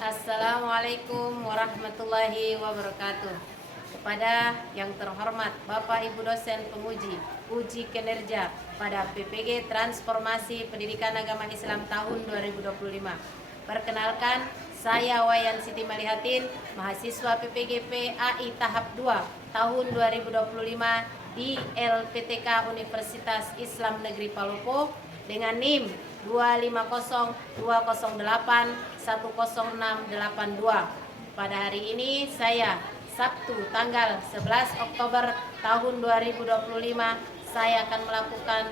Assalamualaikum warahmatullahi wabarakatuh. Kepada yang terhormat Bapak Ibu dosen penguji uji kinerja pada PPG Transformasi Pendidikan Agama Islam tahun 2025. Perkenalkan, saya Wayan Siti Malihatin, mahasiswa PPG PAI tahap 2 tahun 2025 di LPTK Universitas Islam Negeri Palopo dengan NIM 2502008100682. Pada hari ini saya Sabtu tanggal 11 Oktober tahun 2025 saya akan melakukan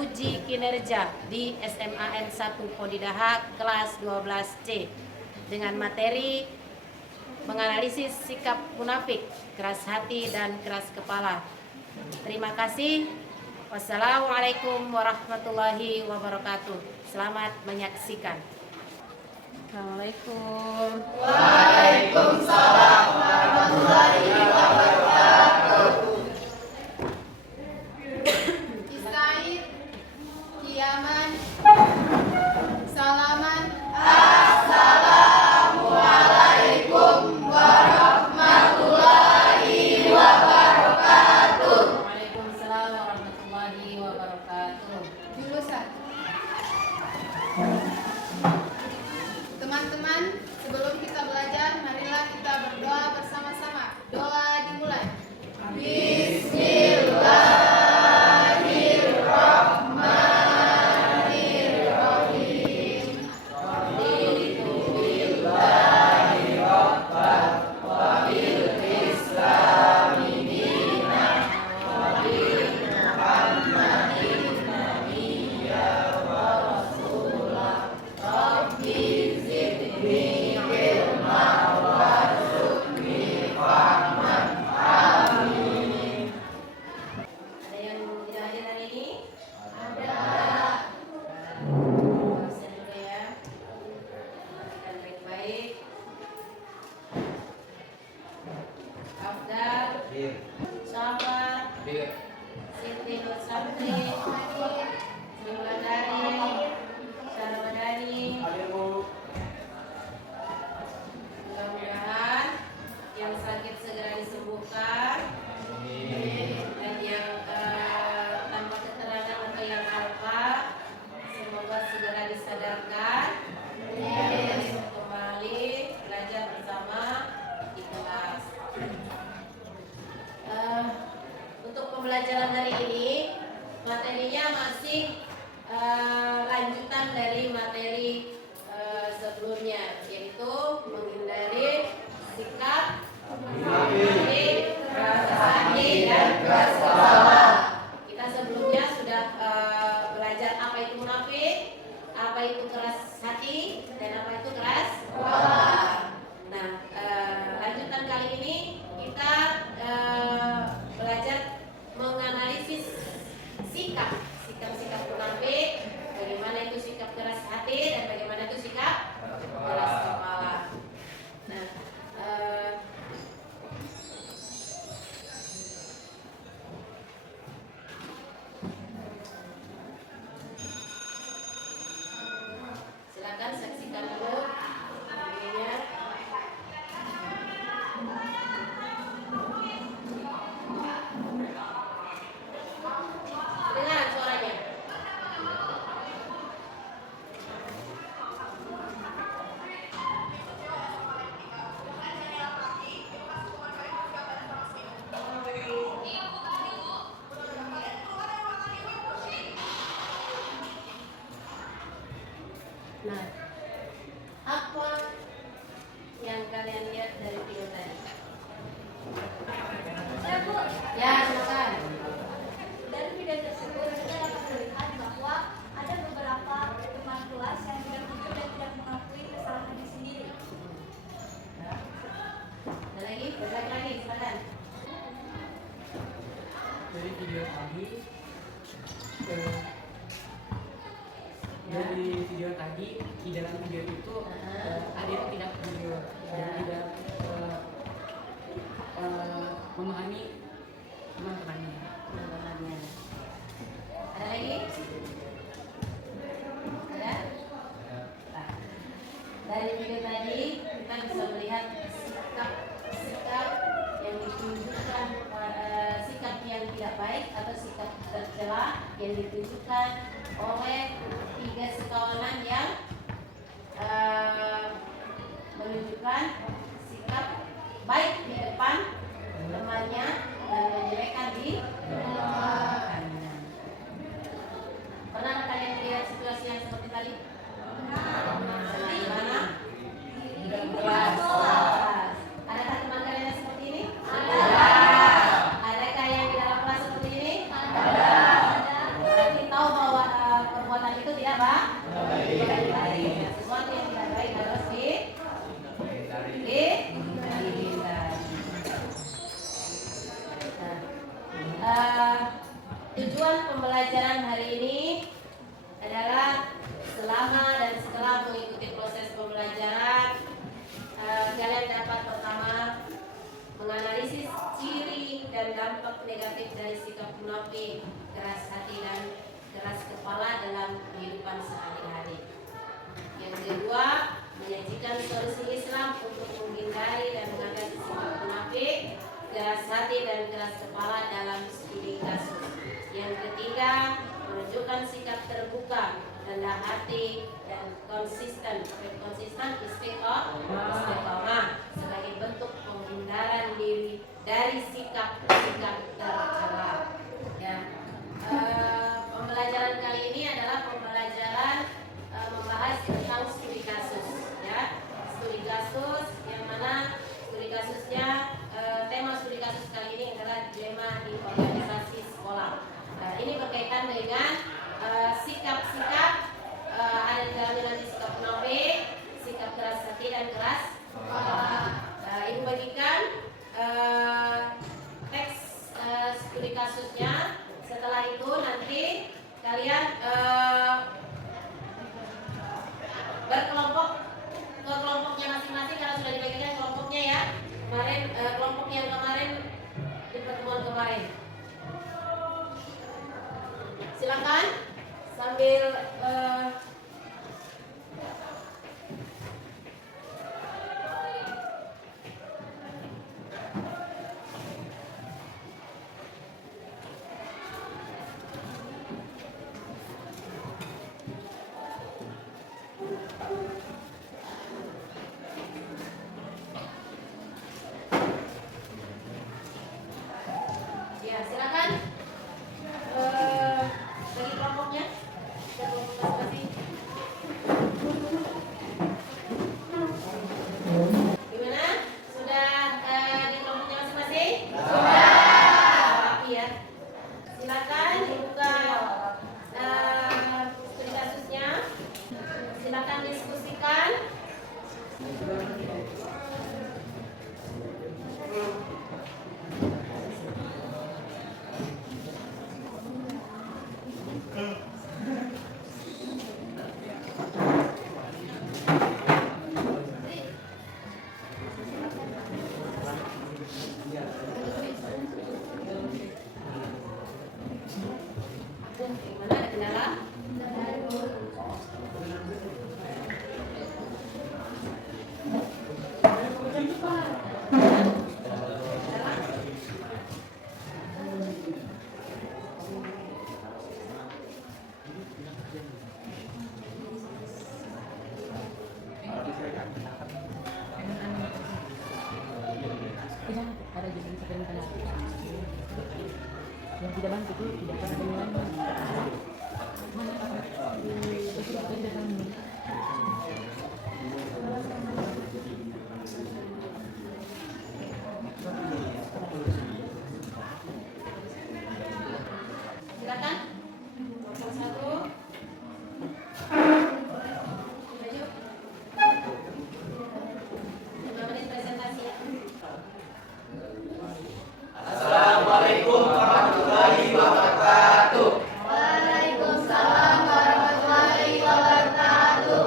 uji kinerja di SMAN 1 Podidaha kelas 12C dengan materi menganalisis sikap munafik, keras hati dan keras kepala. Terima kasih. Wassalamualaikum warahmatullahi wabarakatuh. Selamat menyaksikan. Assalamualaikum. Waalaikumsalam warahmatullahi wabarakatuh. Istaid, Kiaman, Salaman. Assalamualaikum warahmatullahi wabarakatuh. Waalaikumsalam warahmatullahi wabarakatuh. Jurusan. Teman-teman, sebelum kita belajar, marilah kita berdoa bersama-sama. Doa dimulai. Bismillahirrahmanirrahim. Raditu billahi rabban wa bil islami dinan wa bi Muhammadin nabiyyan wa rasulah. Rabbi zidni ilman warzuqni fahman. Amin. Ada yang tidak hadir hari ini? Ada. Absen dulu ya. Perhatikan baik-baik. Afdal, Sabar, Siti Nur Santri, Sri Wulandari, Sarwadani. Mudah-mudahan yang sakit segera disembuhkan. Dan yang tanpa keterangan atau yang alfa semoga segera disadarkan dan kembali belajar bersama ikhlas. Untuk pembelajaran hari ini materinya masih lanjutan dari materi sebelumnya, yaitu menghindari sikap munafik, keras hati dan keras kepala. Kita sebelumnya sudah belajar apa itu munafik, apa itu keras hati, dan apa itu keras kepala. Nah, lanjutan kali ini kita belajar menganalisis sikap munafik, bagaimana itu sikap keras hati dan bagaimana itu sikap keras kepala. Nah, tadi kita bisa melihat sikap yang ditunjukkan, sikap yang tidak baik atau sikap tercela yang ditunjukkan oleh 3 sekawanan yang menunjukkan sikap baik di depan temannya dan menjelekkan di belakangnya. Pernah kalian lihat situasi yang seperti tadi? Seperti mana? Di kelas. Adakah teman kalian yang seperti ini? Ada. Adakah yang di dalam kelas seperti ini? Ada. Berarti tahu bahwa perbuatan itu tidak baik. Sesuatu yang tidak baik harus dihindari. Tujuan pembelajaran hari ini adalah selama dan setelah mengikuti proses pembelajaran, kalian dapat pertama menganalisis ciri dan dampak negatif dari sikap munafik, keras hati dan keras kepala dalam kehidupan sehari-hari. Yang kedua, menyajikan solusi Islam untuk menghindari dan mengatasi sikap munafik, keras hati dan keras kepala dalam studi kasus. Yang ketiga, menunjukkan sikap terbuka, rendah hati dan konsisten istiqomah sebagai bentuk penghindaran diri dari sikap-sikap tercela. Ya. Pembelajaran kali ini adalah pembelajaran membahas tentang studi kasus. Ya, studi kasus yang mana studi kasusnya tema studi kasus kali ini adalah dilema di organisasi sekolah. Ini berkaitan dengan sikap-sikap, ada di dalamnya nanti sikap munafik, sikap keras hati dan keras kepala. Ibu bagikan teks studi kasusnya. Setelah itu nanti kalian berkelompok ke kelompoknya masing-masing karena sudah dibagikan kelompoknya ya. Kemarin kelompok yang kemarin di pertemuan kemarin. Silakan sambil ya silakan bagi kelompoknya ke kelompok masing-masing. Gimana? Sudah di kelompoknya masing-masing? Sudah. Iya. Silakan dibuka studi kasusnya. Silakan diskusikan. Gimana, ada kendala? Ada jadi sekian yang tidak bantu itu tidak akan ada nilainya. Silakan. Nomor 1. Maju. 5 menit presentasi ya. Assalamualaikum warahmatullahi wabarakatuh. Waalaikumsalam warahmatullahi wabarakatuh.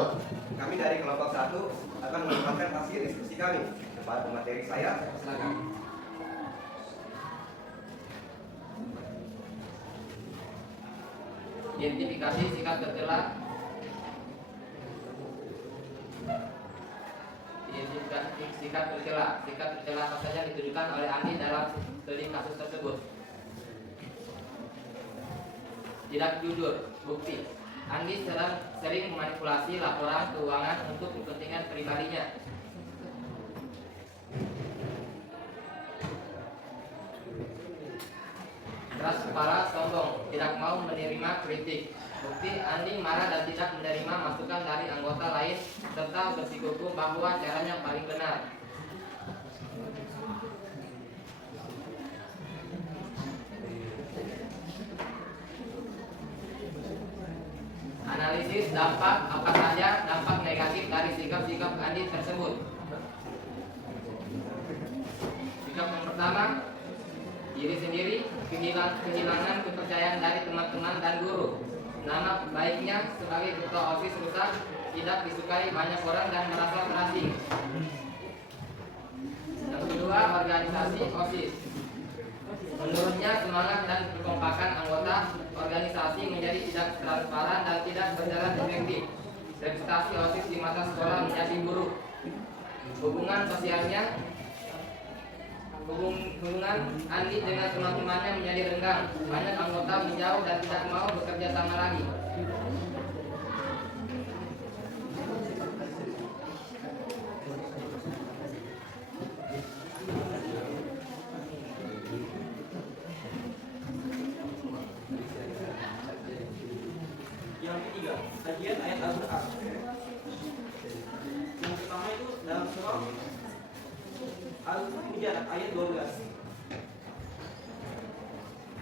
Kami dari kelompok 1 akan menempatkan hasil diskusi kami. Depan pemateri saya, silakan. Identifikasi sikap tercela. sikap tercela. Sikap tercela apa saja ditujukan oleh Andi dalam studi kasus tersebut? Tidak jujur. Bukti: Andi sering memanipulasi laporan keuangan untuk kepentingan pribadinya. Keras kepala, sombong, tidak mau menerima kritik. Bukti: Andi marah dan tidak menerima masukan dari anggota lain serta bersikukuh bahwa caranya paling benar. Analisis dampak: apa saja dampak negatif dari sikap-sikap Andi tersebut? Sikap yang pertama, diri sendiri, kehilangan kepercayaan dari teman-teman dan guru. Nama baiknya sebagai ketua OSIS rusak, tidak disukai banyak orang dan merasa terasing. Yang kedua, organisasi OSIS. Menurutnya semangat dan kekompakan anggota organisasi menjadi tidak transparan dan tidak berjalan efektif. Reputasi OSIS di mata sekolah menjadi buruk. Hubungan sosialnya, hubungan Andi dengan teman-temannya menjadi renggang. Banyak anggota menjauh dan tidak mau bekerja sama lagi. Yang ketiga, kajian ayat Al-Quran. Yang pertama itu dalam surah Al-Hujurat ayat 12,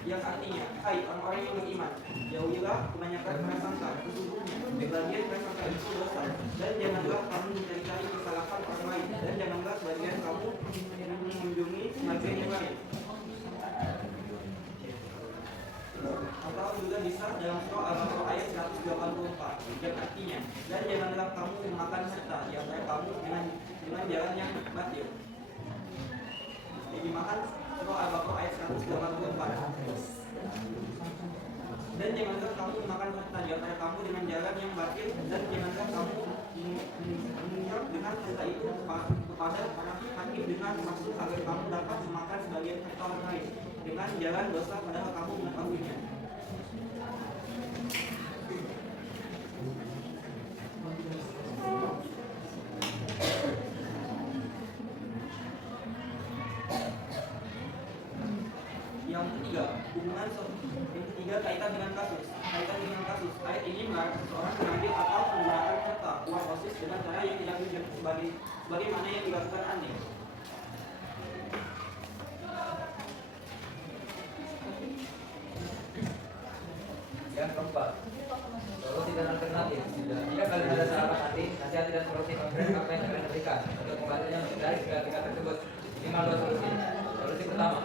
yang artinya, hai orang-orang yang beriman, jauhilah kebanyakan prasangka. Sesungguhnya sebagian prasangka itu dosa, dan janganlah kamu mencari-cari kesalahan orang lain, dan janganlah sebagian kamu mengunjungi sebagian yang lain. Atau juga bisa dalam surah Al-Baqarah ayat 184, yang artinya, dan janganlah kamu memakan harta yang kamu dengan jalan yang batil. Dimakan surah Al-Baqarah ayat 184. Dan janganlah kamu memakan harta di antara kamu dengan jalan yang batil, dan janganlah kamu menunjuk dengan harta itu kepada hakim dengan maksud agar kamu dapat memakan sebagian harta orang lain dengan jalan dosa padahal kamu mengetahuinya. Yang ketiga kaitan dengan kasus. Ayat ini melarang seseorang mengambil atau menggunakan harta uang OSIS dengan cara yang tidak jujur, sebagaimana yang dilakukan Andi. Yang keempat, solusi dan alternatif. Jika kalian ada saran nanti Andi dan solusi konkret apa yang akan diberikan untuk membantunya dari segala tingkat tersebut. Minimal 2 solusi. Solusi pertama,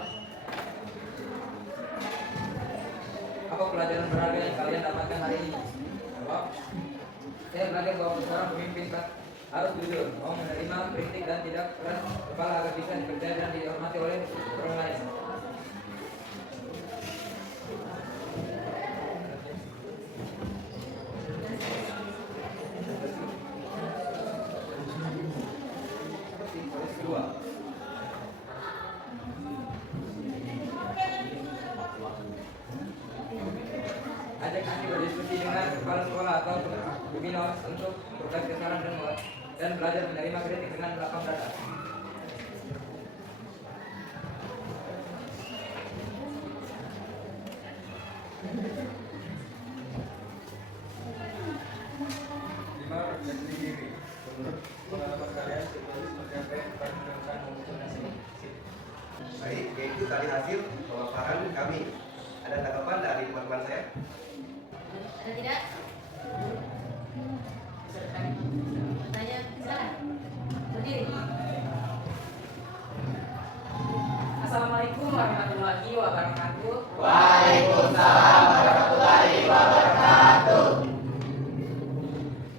apa pelajaran berharga yang kalian dapatkan hari ini? Jawab, saya belajar bahwa seorang pemimpin harus jujur, mau menerima kritik dan tidak keras kepala agar bisa dipercaya dan dihormati oleh orang lain. Solusi kedua, ajak Andi berdiskusi dengan kepala sekolah atau pembina untuk berbagi saran dan belajar menerima kritik dengan lapang dada. Lima, refleksi diri. Menurut pengalaman kalian, seperti apa yang kalian lakukan maupun hasil? Baik, yaitu tadi hasil pemaparan kami. Ada tanggapan dari teman-teman saya? Ada tidak? Tanya, silakan. Berdiri. Assalamualaikum warahmatullahi wabarakatuh. Waalaikumsalam warahmatullahi wabarakatuh.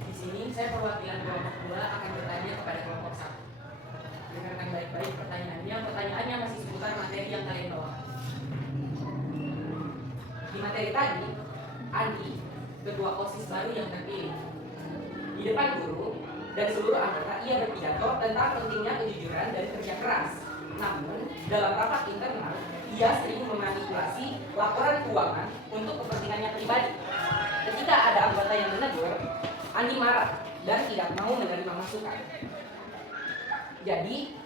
Di sini saya perwakilan kelompok 2 akan bertanya kepada kelompok 1. Dengarkan baik-baik pertanyaannya. Pertanyaannya masih seputar materi yang kalian bawa. Di materi tadi, Andi, ketua OSIS baru yang terpilih. Di depan guru, dan seluruh anggota ia berpidato tentang pentingnya kejujuran dan kerja keras. Namun, dalam rapat internal, ia sering memanipulasi laporan keuangan untuk kepentingannya pribadi. Ketika ada anggota yang menegur, Andi marah dan tidak mau menerima masukan. Jadi,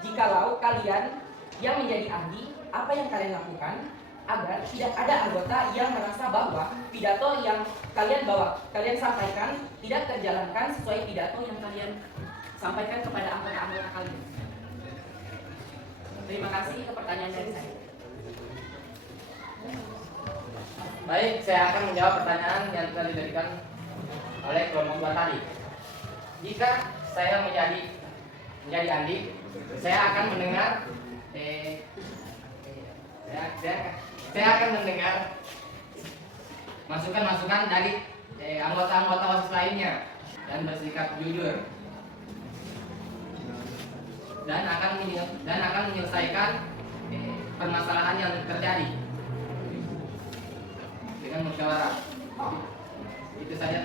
jikalau kalian yang menjadi Andi, apa yang kalian lakukan agar tidak ada anggota yang merasa bahwa pidato yang kalian sampaikan tidak terjalankan sesuai pidato yang kalian sampaikan kepada anggota-anggota kalian? Terima kasih. Ke pertanyaan dari saya. Baik, saya akan menjawab pertanyaan yang telah diberikan oleh kelompok 2 tadi. Jika saya menjadi Andi, saya akan mendengar saya akan mendengar masukan-masukan dari anggota-anggota OSIS lainnya dan bersikap jujur dan akan menyelesaikan permasalahan yang terjadi dengan musyawarah. Itu saya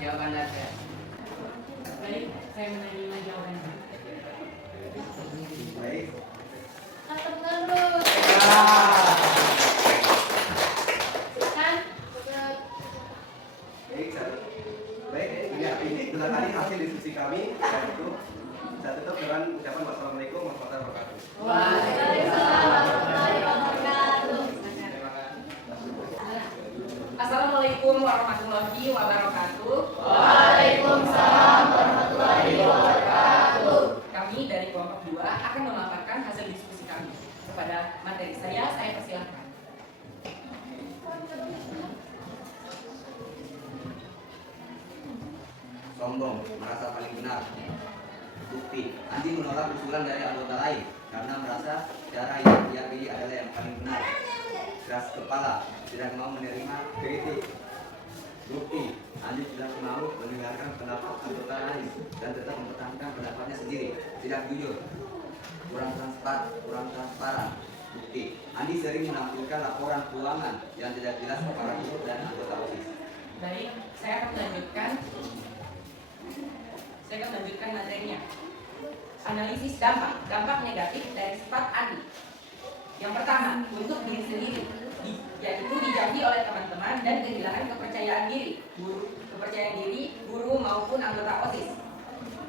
jawaban dari saya. Baik, saya menerima jawabannya. Baik. Tepuk tangan dulu. Silakan. Baik, ini adalah tadi hasil diskusi kami. Saya tutup dengan ucapan wassalamualaikum warahmatullahi wabarakatuh. Waalaikumsalam warahmatullahi wabarakatuh. Assalamualaikum warahmatullahi wabarakatuh. Waalaikumsalam warahmatullahi wabarakatuh. Kami dari kelompok 2 akan memaparkan hasil diskusi kami. Kepada materi saya persilahkan. Sombong, merasa paling benar. Bukti, Andi menolak usulan dari anggota lain karena merasa cara yang dia pilih adalah yang paling benar. Keras kepala, tidak mau menerima kritik. Bukti, Andi tidak mau mendengarkan pendapat anggota lain dan tetap mempertahankan pendapatnya sendiri. Tidak jujur, kurang transparan. Bukti, Andi sering menampilkan laporan keuangan yang tidak jelas kepada guru dan anggota OSIS. Baik, saya akan melanjutkan materinya. Analisis dampak negatif dari sifat Andi. Yang pertama, untuk diri sendiri, yaitu dijauhi oleh teman-teman dan kehilangan kepercayaan diri guru maupun anggota OSIS.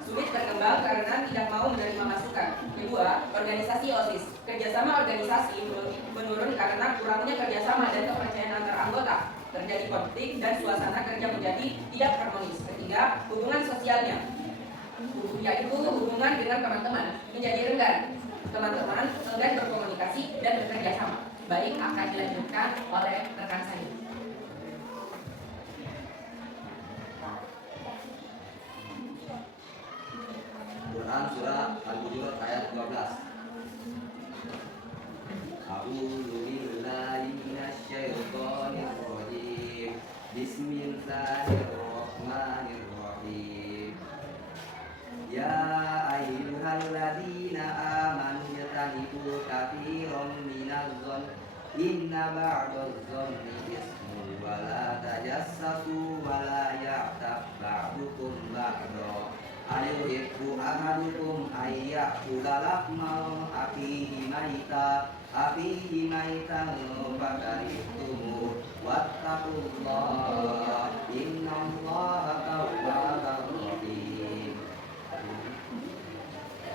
Sulit berkembang karena tidak mau menerima masukan. Kedua, organisasi OSIS. Kerjasama organisasi menurun karena kurangnya kerjasama dan kepercayaan antar anggota. Terjadi konflik dan suasana kerja menjadi tidak harmonis. Ketiga, hubungan sosialnya, yaitu hubungan dengan teman-teman menjadi renggan. Teman-teman enggan berkomunikasi dan bekerja sama. Baik, akan dilanjutkan oleh rekan saya. Quran surah Al-Hujurat ayat 12. A'udzu billahi minasyaitonir rajim. Bismillahirrahmanirrahim. Ya ayyuhalladzina amanu yatanibu katsiran minadh-dhon inna ba'dadh-dhonni ismun wa la tajassasu wa la ya'tab ba'dukum ba'dha. Ayuhibbu ahadukum ayyakula lahma akhihi maitan fakarihtumu wattaqullaha innallaha tawwabur rahim.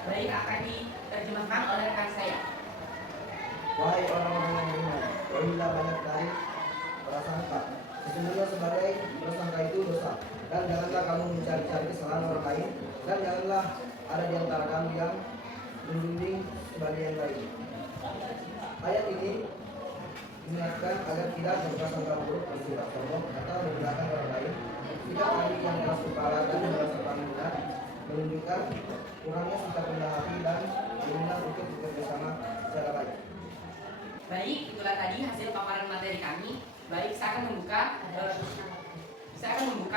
Baik, akan diterjemahkan oleh rekan saya. Wahai orang-orang yang beriman, jauhilah banyak dari prasangka. Sesungguhnya sebagai prasangka itu dosa. Dan janganlah kamu mencari-cari kesalahan orang lain. Dan janganlah ada di antara kamu yang membimbing sebagai yang lain. Ayat ini mengingatkan agar tidak berprasangka buruk, bersurat sombong atau merendahkan orang lain. Tidak Andi yang keras kepala dan merasa paling benar, menunjukkan kurangnya sikap rendah hati dan keinginan untuk bekerja sama secara baik. Baik, itulah tadi hasil paparan materi kami. Baik, saya akan membuka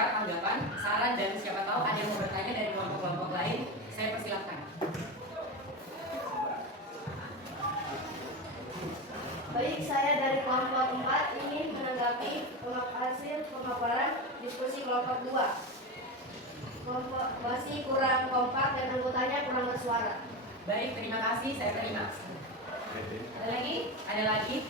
tanggapan, saran, dan siapa tahu ada yang mau bertanya dari kelompok-kelompok lain. Saya persilahkan. Baik, saya dari kelompok 4 ingin menanggapi hasil pemaparan diskusi kelompok 2. masih kurang kompak dan anggotanya kurang bersuara. Baik, terima kasih, saya terima. Ada lagi? Ada lagi?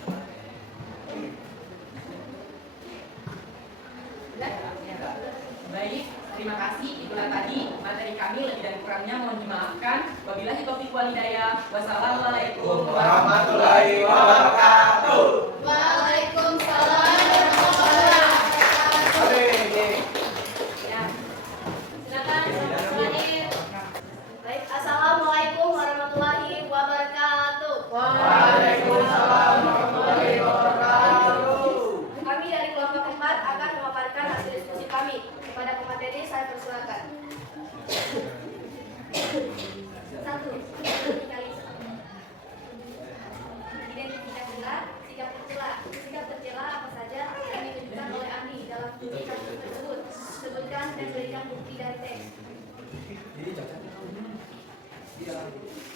Baik, terima kasih. Itulah tadi materi kami, lebih dan kurangnya mohon dimaafkan. Wabillahi taufiq wal hidayah. Wassalamualaikum warahmatullahi wabarakatuh. Waalaikumsalam warahmatullahi wabarakatuh. Ya. Silakan, Ismail. Baik, assalamualaikum warahmatullahi wabarakatuh. Waalaikumsalam warahmatullahi wabarakatuh. Kami dari kelompok 4 akan memaparkan hasil diskusi kami. Kepada pemateri saya persilakan. 1. Identifikasilah sikap tercela. Sikap tercela apa saja yang ditunjukkan oleh Andi dalam studi kasus tersebut. Sebutkan dan berikan bukti dan teks.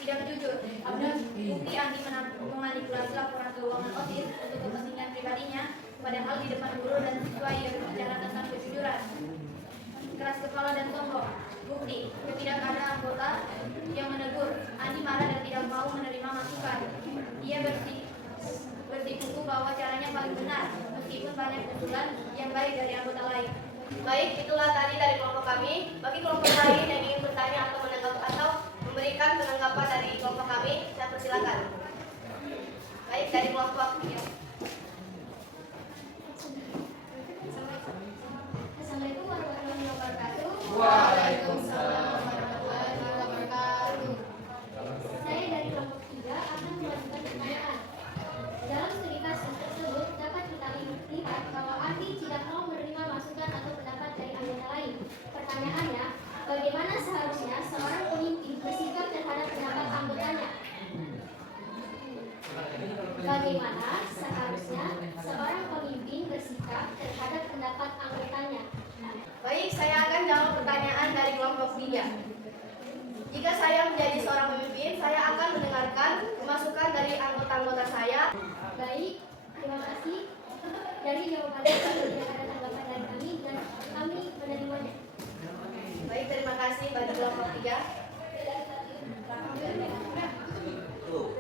Tidak jujur. Ada bukti Andi memanipulasi laporan keuangan OSIS untuk kepentingan pribadinya, padahal di depan guru dan siswa ia berbicara tentang kejujuran. Keras kepala dan sombong. Bukti, tidak ada anggota yang menegur. Andi marah dan tidak mau menerima masukan. Ia bersikuku bahwa caranya paling benar, meskipun banyak usulan yang baik dari anggota lain. Baik, itulah tadi dari kelompok kami. Bagi kelompok lain yang ingin bertanya atau menanggapi atau memberikan penanggapan dari kelompok kami, saya persilakan. Baik, dari kelompok ya. Assalamualaikum warahmatullahi wabarakatuh. Waalaikumsalam warahmatullahi wabarakatuh. Saya dari kelompok 3 akan mengajukan pertanyaan. Dalam studi kasus tersebut dapat kita lihat bahwa Andi tidak mau menerima masukan atau pendapat dari anggota lain. Pertanyaannya, bagaimana seharusnya seorang pemimpin bersikap terhadap pendapat anggotanya? Bagaimana seharusnya seorang pemimpin bersikap terhadap pendapat anggotanya? Baik, saya akan jawab pertanyaan dari kelompok 3. Jika saya menjadi seorang pemimpin, saya akan mendengarkan masukan dari anggota-anggota saya. Baik, terima kasih. Dari jawaban kami tidak ada tanggapan dari kami dan kami menerimanya. Baik, terima kasih bagi kelompok 3.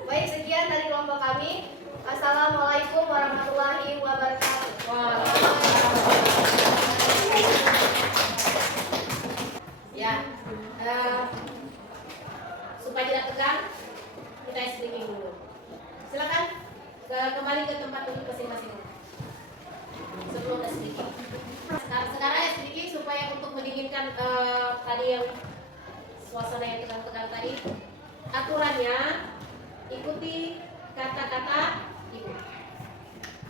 Baik, sekian dari kelompok kami. Assalamualaikum warahmatullahi wabarakatuh. Ya, supaya tidak tegang, kita speaking dulu. Silakan kembali ke tempat duduk masing-masing. Sebelum speaking. Sekarang speaking supaya untuk mendinginkan tadi yang suasana yang tegang-tegang tadi. Aturannya ikuti kata-kata ibu.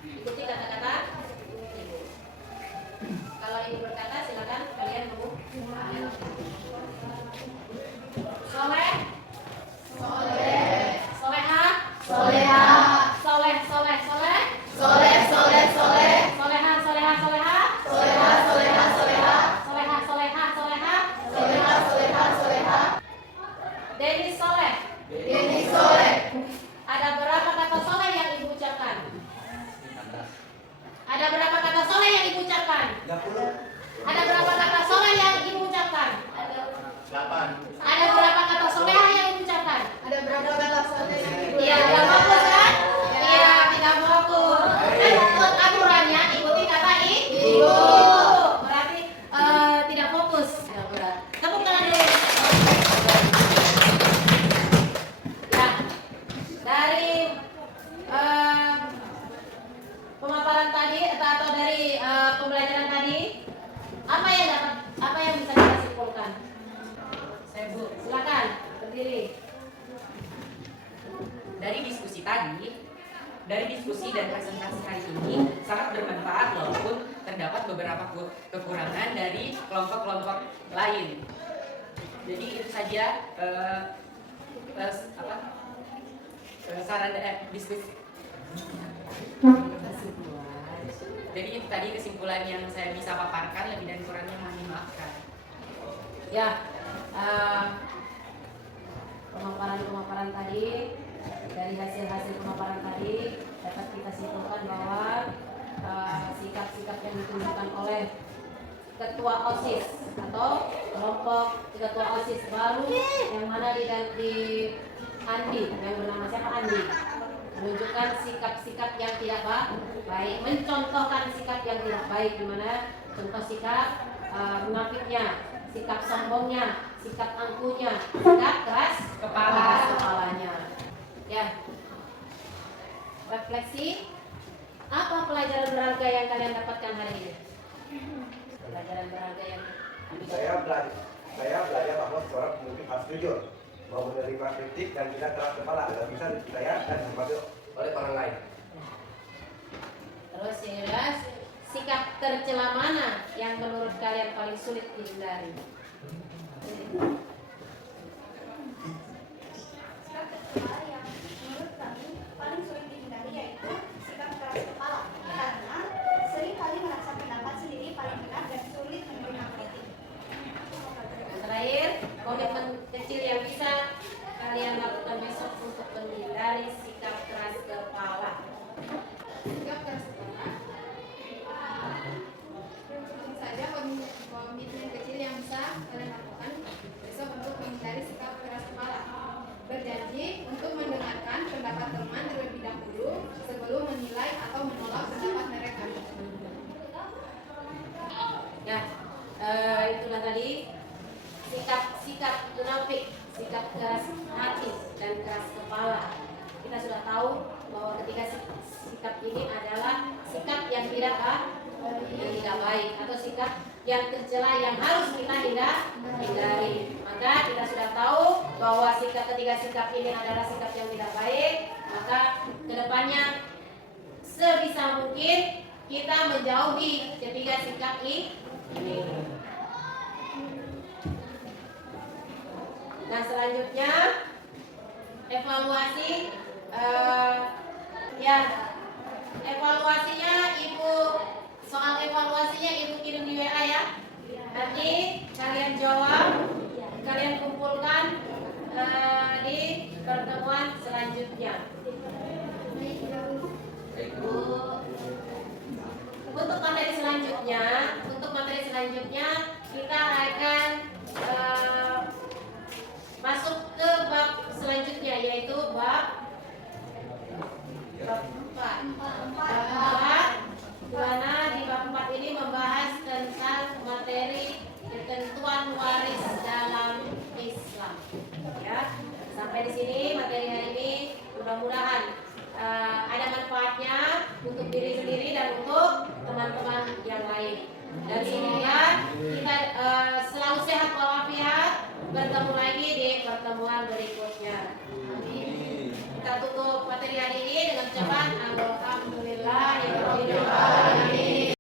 Ikuti kata-kata ibu. Kalau ibu berkata, silakan kalian ngomong. Soleh, Soleh, soleha, soleha, soleh, soleh, soleh, soleh, soleh, soleh, soleha, soleha, soleha, soleha, soleha, soleha, soleha, soleha, soleha, soleha, soleha, soleha. Denny soleh. Denny soleh. Ada berapa kata soleh yang ibu ucapkan? Ada berapa kata soleh yang ibu ucapkan? 30. Ada berapa kata soleh yang ibu ucapkan? 8. Ada berapa kata soleha yang ibu ucapkan? Ada berapa kata soleh yang ibu? Iya, tidak fokus kan? Iya, tidak fokus. Kan aturannya ikuti kata ibu. Berarti tidak fokus. Ya, berat. Tepuk tangan dulu. Ya, dari pemaparan tadi atau dari pembelajaran tadi, apa yang bisa kita simpulkan? Saya Bu, silakan berdiri. Dari diskusi tadi, dari diskusi dan presentasi hari ini sangat bermanfaat walaupun terdapat beberapa kekurangan dari kelompok-kelompok lain. Jadi itu saja saran diskusi. Jadi itu tadi kesimpulan yang saya bisa paparkan, lebih dan kurangnya mohon dimaafkan. Ya, pemaparan tadi, dari hasil pemaparan tadi dapat kita simpulkan bahwa sikap-sikap yang ditunjukkan oleh ketua OSIS atau kelompok ketua OSIS baru yang mana di Andi, yang bernama siapa, Andi, menunjukkan sikap-sikap yang tidak baik, mencontohkan sikap yang tidak baik, di mana contoh sikap munafiknya, sikap sombongnya, sikap angkuhnya, sikap keras kepalanya. Ya. Refleksi, apa pelajaran berharga yang kalian dapatkan hari ini? Pelajaran berharga yang Saya belajar bahwa seorang pemimpin harus jujur, mau menerima kritik dan tidak keras kepala agar bisa dipercaya dan dihormati oleh orang lain. Terus yang jelas, sikap tercela mana yang menurut kalian paling sulit dihindari? Sikap tercela yang menurut kami paling sulit dihindari yaitu sikap keras kepala, karena sering kali merasa pendapat sendiri paling benar dan sulit menerima kritik. Yang terakhir, komitmen kecil yang bisa kalian lakukan besok untuk menghindari sikap keras kepala. Sikap keras kepala. Tentu saja komitmen kecil yang bisa kalian lakukan besok untuk menghindari sikap keras kepala. Berjanji untuk mendengarkan pendapat teman terlebih dahulu sebelum menilai atau menolak pendapat mereka. Ya, itulah tadi sikap munafik, sikap keras hati dan keras kepala. Kita sudah tahu bahwa ketika sikap ini adalah sikap yang tidak baik atau sikap yang tercela yang harus kita hindari. Maka kita sudah tahu bahwa ketiga sikap ini adalah sikap yang tidak baik. Maka kedepannya sebisa mungkin kita menjauhi ketiga sikap ini. Nah, selanjutnya evaluasi. Evaluasinya soal evaluasinya Ibu kirim di WA ya. Nanti kalian jawab, kalian kumpulkan di pertemuan selanjutnya. Untuk materi selanjutnya kita akan masuk ke bab selanjutnya, yaitu bab 4. Di mana di bab 4 ini membahas tentang materi ketentuan waris dalam Islam. Ya, sampai di sini materi hari ini mudah-mudahan ada manfaatnya untuk diri sendiri dan untuk teman-teman yang lain. Dan kemudian kita selalu sehat walafiat. Bertemu lagi di pertemuan berikutnya. Amin. Kita tutup materi hari ini dengan ucapan